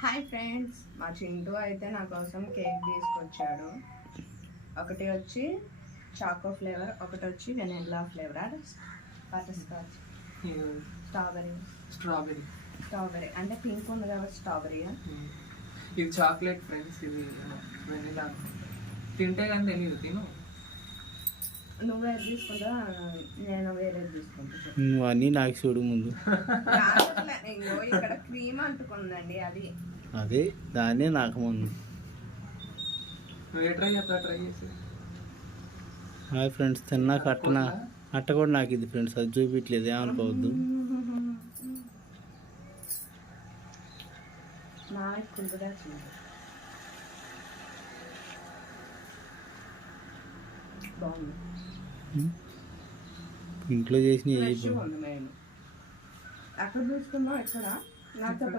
Hi friends, మా చింటూ అయితే నా కోసం కేక్ తీసుకొచ్చాడు. ఒకటి వచ్చి చాకో ఫ్లేవర్, ఒకటి వచ్చి vanilla flavour, butter scotch, strawberry అంటే పింక్ ఉంది కాబట్టి స్ట్రాబెరీ. ఇది చాక్లెట్ ఫ్రెండ్స్, ఇది వెనిలా. తింటే కానీ తెలియదు. తిను. నువ్వేది తీసుకుంటా, నేను వేరేది తీసుకుంటా. నువ్వు అన్నీ నాకు చూడు ముందు. ఇక్కడ క్రీమ్ అంటుకుందండి, అది అదే దాన్నే నాకు ముందు. ట్రై చేసి. హాయ్ ఫ్రెండ్స్, తిన్నాక అట్ట కూడా నాకు ఇది ఫ్రెండ్స్, అది చూపించలేదు, ఏమనుకోవద్దు. ఇంట్లో చేసిన ఎక్కడ తీసుకున్నావు? ఎక్కడ?